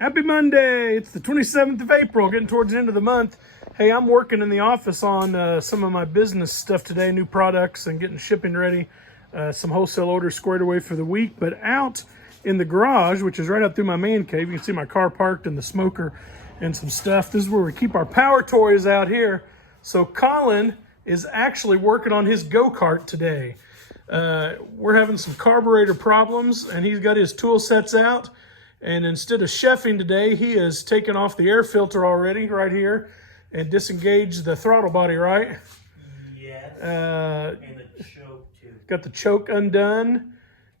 Happy Monday. It's the 27th of April, getting towards the end of the month. Hey, I'm working in the office on some of my business stuff today, new products and getting shipping ready. Some wholesale orders squared away for the week, but out in the garage, which is right out through my man cave, you can see my car parked and the smoker and some stuff. This is where we keep our power toys out here. So Collin is actually working on his go-kart today. We're having some carburetor problems and he's got his tool sets out. And instead of chefing today, he has taken off the air filter already right here and disengaged the throttle body, right? Yes, and the choke too. Got the choke undone.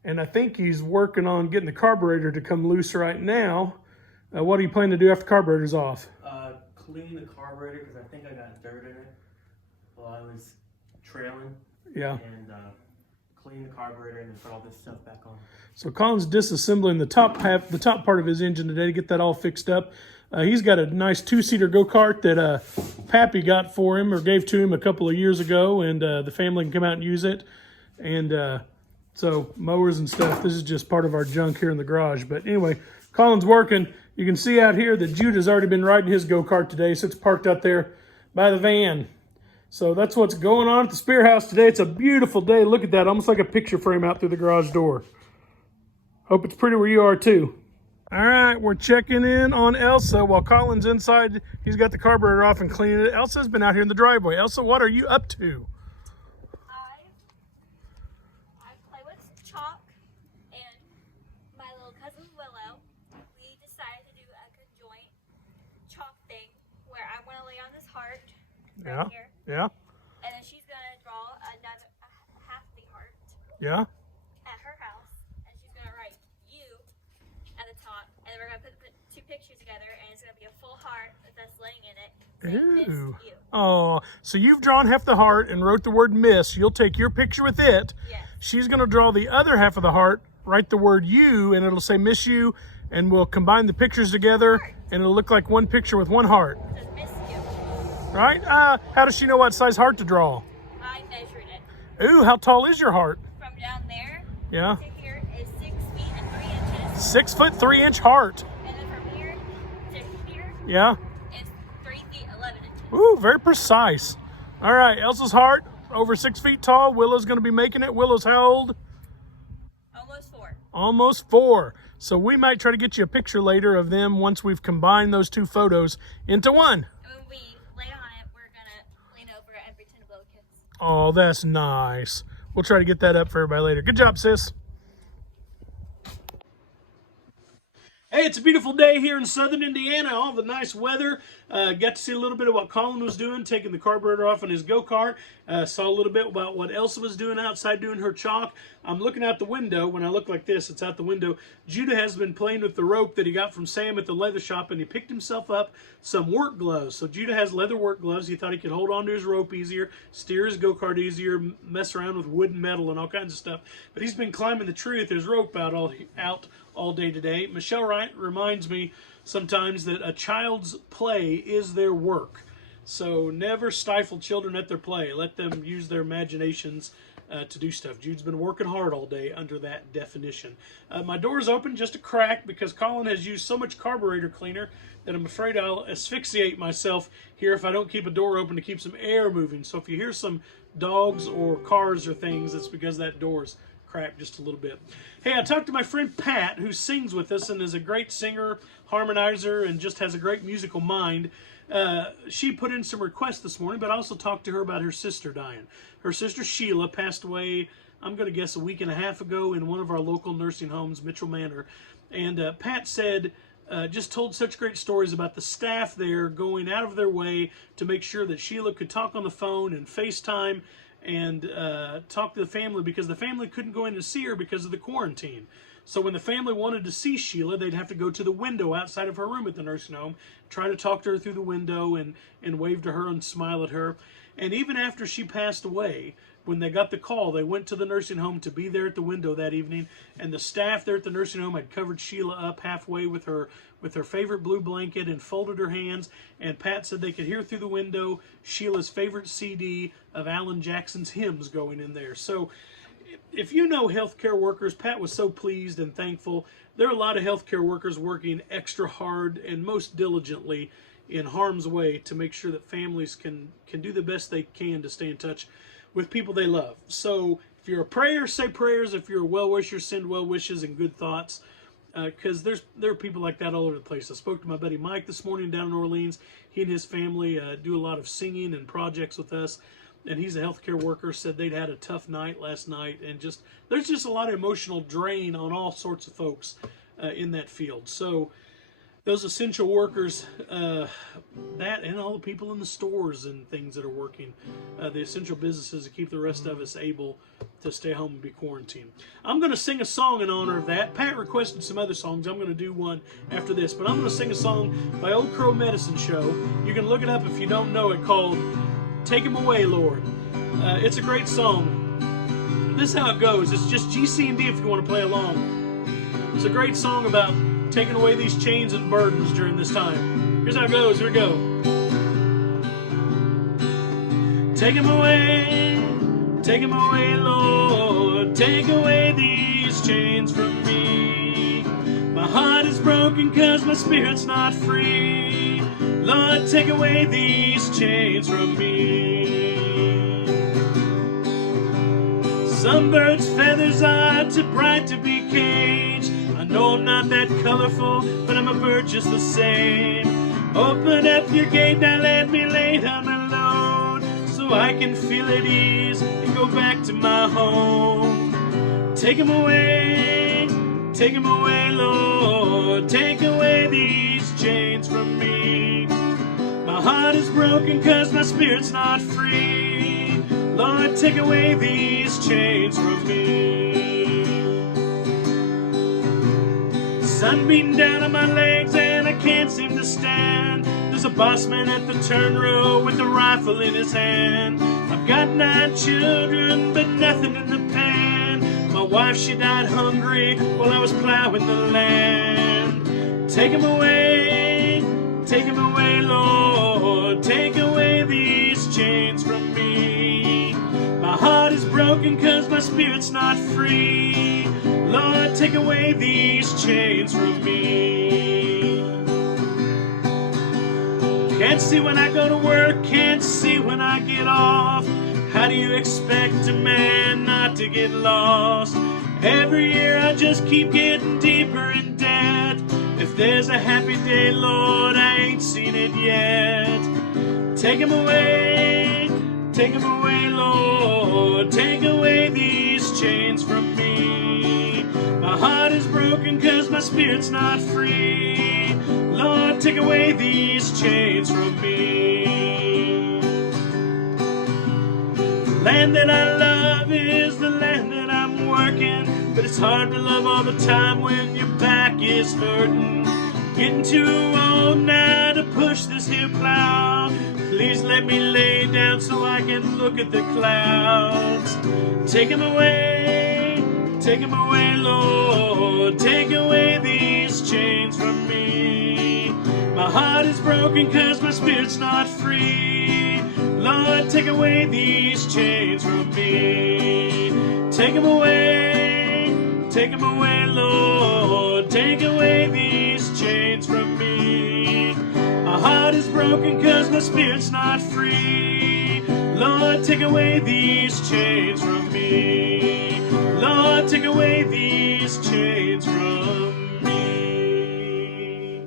And I think he's working on getting the carburetor to come loose right now. What are you planning to do after the carburetor's off? Clean the carburetor because I think I got dirt in it while I was trailing. Yeah. And clean the carburetor and then put all this stuff back on. So Collin's disassembling the top part of his engine today to get that all fixed up. He's got a nice two-seater go-kart that Pappy got for him or gave to him a couple of years ago, and the family can come out and use it. And so mowers and stuff, this is just part of our junk here in the garage. But anyway, Collin's working. You can see out here that Judah's already been riding his go-kart today, so it's parked out there by the van. So that's what's going on at the Spear House today. It's a beautiful day. Look at that, almost like a picture frame out through the garage door. Hope it's pretty where you are too. All right, we're checking in on Elsa while Collin's inside. He's got the carburetor off and cleaning it. Elsa's been out here in the driveway. Elsa, what are you up to? I play with chalk, and my little cousin Willow, we decided to do a conjoint chalk thing where I'm going to lay on this heart right here. Yeah. And then she's going to draw another half the heart Yeah. at her house, and she's going to write you at the top, and then we're going to put the two pictures together, and it's going to be a full heart with us laying in it. Ooh. Miss you. Oh, so you've drawn half the heart and wrote the word miss. You'll take your picture with it. Yes. She's going to draw the other half of the heart, write the word you, and it'll say miss you, and we'll combine the pictures together, and it'll look like one picture with one heart. It says miss you. Right? How does she know what size heart to draw? I measured it. Ooh, how tall is your heart? From down there Yeah. to here is 6 feet and 3 inches. 6 foot 3 inch heart. And then from here to here Yeah. is 3 feet 11 inches. Ooh, very precise. All right, Elsa's heart, over 6 feet tall. Willow's going to be making it. Willow's how old? Almost 4. Almost 4. So we might try to get you a picture later of them once we've combined those two photos into one. And when we lay on it, we're going to lean over it and pretend to blow a kiss. Oh, that's nice. We'll try to get that up for everybody later. Good job, sis. Hey, it's a beautiful day here in southern Indiana. All the nice weather. Got to see a little bit of what Collin was doing, taking the carburetor off on his go-kart. Saw a little bit about what Elsa was doing outside doing her chalk. I'm looking out the window. When I look like this, it's out the window. Judah has been playing with the rope that he got from Sam at the leather shop, and he picked himself up some work gloves. So Judah has leather work gloves. He thought he could hold on to his rope easier, steer his go-kart easier, mess around with wood and metal and all kinds of stuff. But he's been climbing the tree with his rope out all day today. Michelle Wright reminds me sometimes that a child's play is their work. So never stifle children at their play. Let them use their imaginations to do stuff. Jude's been working hard all day under that definition. My door's open just a crack because Collin has used so much carburetor cleaner that I'm afraid I'll asphyxiate myself here if I don't keep a door open to keep some air moving. So if you hear some dogs or cars or things, it's because that door's cracked just a little bit. Hey, I talked to my friend Pat, who sings with us and is a great singer, harmonizer, and just has a great musical mind. She put in some requests this morning, but I also talked to her about her sister dying. Her sister Sheila passed away, I'm going to guess, a week and a half ago in one of our local nursing homes, Mitchell Manor. And Pat said, just told such great stories about the staff there going out of their way to make sure that Sheila could talk on the phone and FaceTime and talk to the family because the family couldn't go in to see her because of the quarantine. So when the family wanted to see Sheila, they'd have to go to the window outside of her room at the nursing home, try to talk to her through the window and wave to her and smile at her. And even after she passed away, when they got the call, they went to the nursing home to be there at the window that evening, and the staff there at the nursing home had covered Sheila up halfway with her favorite blue blanket and folded her hands, and Pat said they could hear through the window Sheila's favorite CD of Alan Jackson's hymns going in there. So if you know healthcare workers, Pat was so pleased and thankful. There are a lot of healthcare workers working extra hard and most diligently in harm's way to make sure that families can do the best they can to stay in touch with people they love. So if you're a prayer, say prayers. If you're a well-wisher, send well wishes and good thoughts. Because there are people like that all over the place. I spoke to my buddy Mike this morning down in Orleans. He and his family do a lot of singing and projects with us. And he's a healthcare worker, said they'd had a tough night last night. And there's just a lot of emotional drain on all sorts of folks in that field. So those essential workers, that and all the people in the stores and things that are working, the essential businesses that keep the rest of us able to stay home and be quarantined. I'm going to sing a song in honor of that. Pat requested some other songs. I'm going to do one after this, but I'm going to sing a song by Old Crow Medicine Show. You can look it up if you don't know it, called Take Him Away, Lord. It's a great song. This is how it goes. It's just G, C, and D if you want to play along. It's a great song about taking away these chains and burdens during this time. Here's how it goes. Here we go. Take him away, Lord. Take away these chains from me. My heart is broken 'cause my spirit's not free. Lord, take away these chains from me. Some birds' feathers are too bright to be caged. I know I'm not that colorful, but I'm a bird just the same. Open up your gate, now let me lay down my load, so I can feel at ease and go back to my home. Take him away, Lord. Take away these chains from me. My heart is broken 'cause my spirit's not free. Lord, take away these chains from me. Sun beating down on my legs and I can't seem to stand. There's a boss man at the turn row with a rifle in his hand. I've got 9 children but nothing in the pan. My wife, she died hungry while I was plowing the land. Take him away, Lord. Take away these chains from me. My heart is broken 'cause my spirit's not free. Lord, take away these chains from me. Can't see when I go to work, can't see when I get off. How do you expect a man not to get lost? Every year I just keep getting deeper in debt. If there's a happy day, Lord, I ain't seen it yet. Take him away, Lord. Take away these chains from me. My heart is broken 'cause my spirit's not free. Lord, take away these chains from me. The land that I love is the land that I'm working, but it's hard to love all the time when your back is hurting. Getting too old now to push this here plow. Please let me lay down so I can look at the clouds. Take him away, Lord. Take away these chains from me. My heart is broken 'cause my spirit's not free. Lord, take away these chains from me. Take him away, Lord. Take away these chains from me. My heart is broken 'cause my spirit's not free. Lord, take away these chains from me. Lord, take away these chains from me.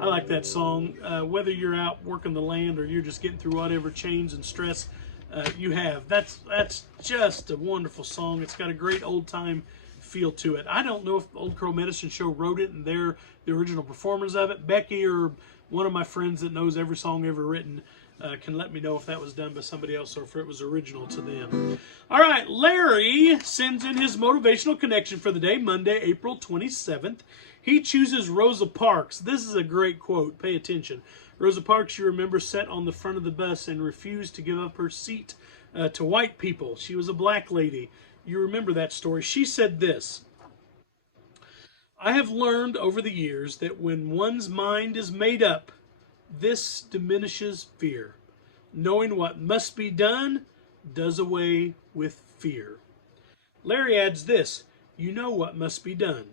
I like that song. Whether you're out working the land or you're just getting through whatever chains and stress you have, that's just a wonderful song. It's got a great old time feel to it. I don't know if Old Crow Medicine Show wrote it and they're the original performers of it. Becky or one of my friends that knows every song ever written can let me know if that was done by somebody else or if it was original to them. All right, Larry sends in his motivational connection for the day, Monday, April 27th. He chooses Rosa Parks. This is a great quote. Pay attention. Rosa Parks, you remember, sat on the front of the bus and refused to give up her seat to white people. She was a black lady. You remember that story. She said this: I have learned over the years that when one's mind is made up, this diminishes fear. Knowing what must be done does away with fear. Larry adds this, you know what must be done.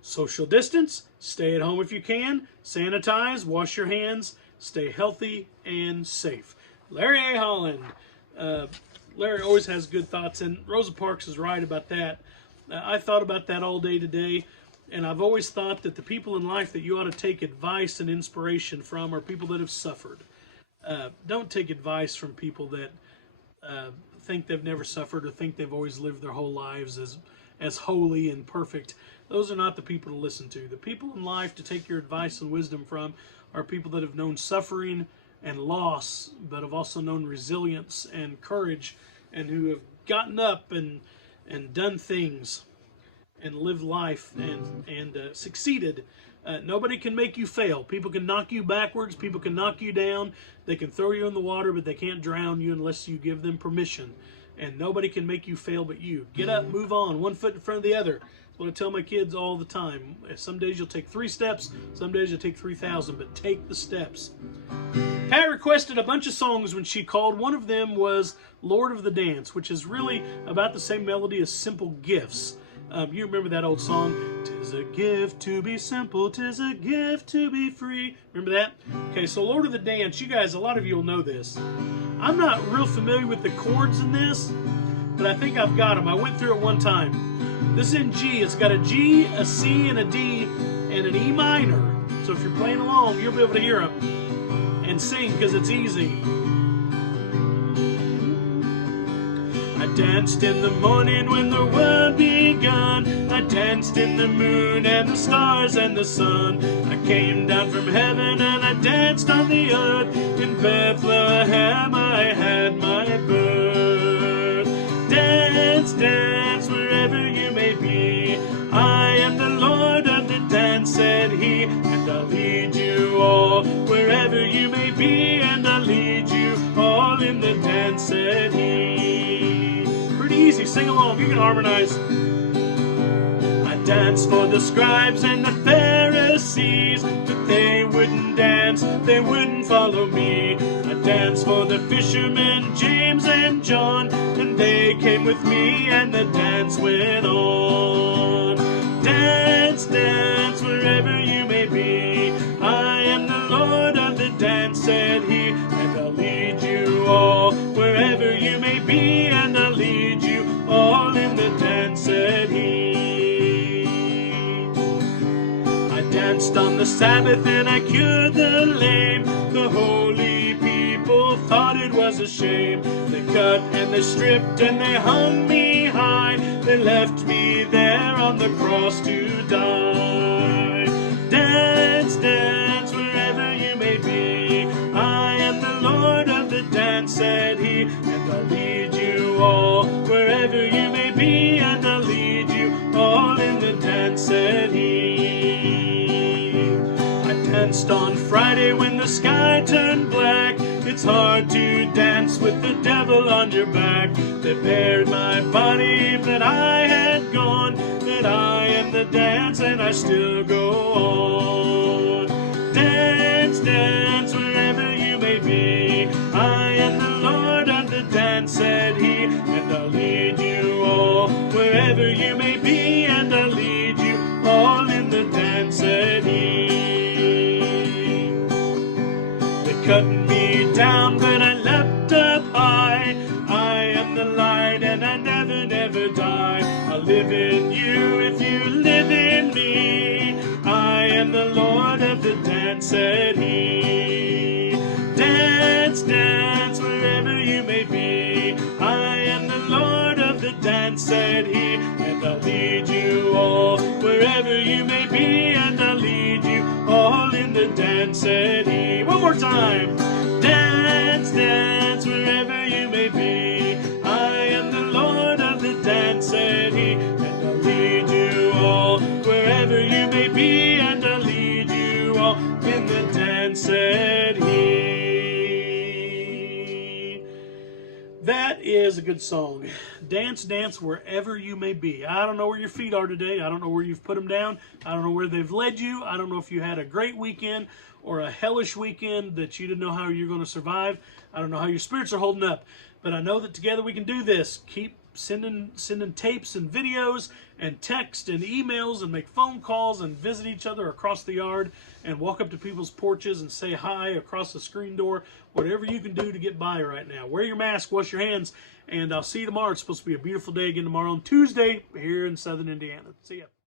Social distance, stay at home if you can, sanitize, wash your hands, stay healthy and safe. Larry A. Holland. Larry always has good thoughts, and Rosa Parks is right about that. I thought about that all day today, and I've always thought that the people in life that you ought to take advice and inspiration from are people that have suffered. Don't take advice from people that think they've never suffered or think they've always lived their whole lives as holy and perfect. Those are not the people to listen to. The people in life to take your advice and wisdom from are people that have known suffering and loss, but have also known resilience and courage, and who have gotten up and done things and lived life and succeeded. Nobody can make you fail. People can knock you backwards. People can knock you down. They can throw you in the water, but they can't drown you unless you give them permission. And nobody can make you fail but you. Get up, move on, one foot in front of the other. That's what I tell my kids all the time. Some days you'll take 3 steps, some days you'll take 3,000, but take the steps. Pat requested a bunch of songs when she called. One of them was Lord of the Dance, which is really about the same melody as Simple Gifts. You remember that old song, "'Tis a gift to be simple, 'tis a gift to be free." Remember that? Okay, so Lord of the Dance, you guys, a lot of you will know this. I'm not real familiar with the chords in this, but I think I've got them. I went through it one time. This is in G. It's got a G, a C, and a D, and an E minor. So if you're playing along, you'll be able to hear them and sing because it's easy. I danced in the morning when the world begun. I danced in the moon and the stars and the sun. I came down from heaven and I danced on the earth. In Bethlehem I had my birth. Dance, dance, wherever you may be. I am the Lord of the dance, said he, and I'll lead you all wherever you may be, and I'll lead you all in the dance, said he. Pretty easy, sing along, you can harmonize. I danced for the scribes and the Pharisees, but they wouldn't dance, they wouldn't follow me. I danced for the fishermen, James and John, and they came with me, and the dance went on. Dance, dance, wherever you may be. I am the Lord of the dance, said he, and I'll lead you all wherever you may be, and I'll lead you all in the dance, said he. I danced on the Sabbath and I cured the lame. The holy people thought it was a shame. They cut and they stripped and they hung me high. They left me there on the cross to die. Dance, dance, wherever you may be. I am the Lord of the dance, said he, and I'll lead you all wherever you may be, and I'll lead you all in the dance, said he. I danced on Friday when the sky turned black. It's hard to dance with the devil on your back. They bared my body, but I had gone. That I am the dance, and I still go on. Dance, dance, wherever you may be. I am the Lord of the dance, said he, and I'll lead you all wherever you may be, and I'll lead you all in the dance, said he. They cut me down, but I leapt up high. I am the light, and I never, never die. I'll live in you if you live in me. I am the Lord of the dance, said he. Dance, dance, wherever you may be. I am the Lord of the dance, said he, and I'll lead you all wherever you may be, and I'll lead you all in the dance, said he. One more time. Dance, dance, wherever you may be. I am the Lord of the dance, said he, and I'll lead you all wherever you may be, and I'll lead you all in the dance, said he. That is a good song. Dance, dance, wherever you may be. I don't know where your feet are today. I don't know where you've put them down. I don't know where they've led you. I don't know if you had a great weekend or a hellish weekend that you didn't know how you're going to survive. I don't know how your spirits are holding up. But I know that together we can do this. Keep sending tapes and videos and text and emails and make phone calls and visit each other across the yard and walk up to people's porches and say hi across the screen door. Whatever you can do to get by right now. Wear your mask, wash your hands, and I'll see you tomorrow. It's supposed to be a beautiful day again tomorrow on Tuesday here in Southern Indiana. See ya.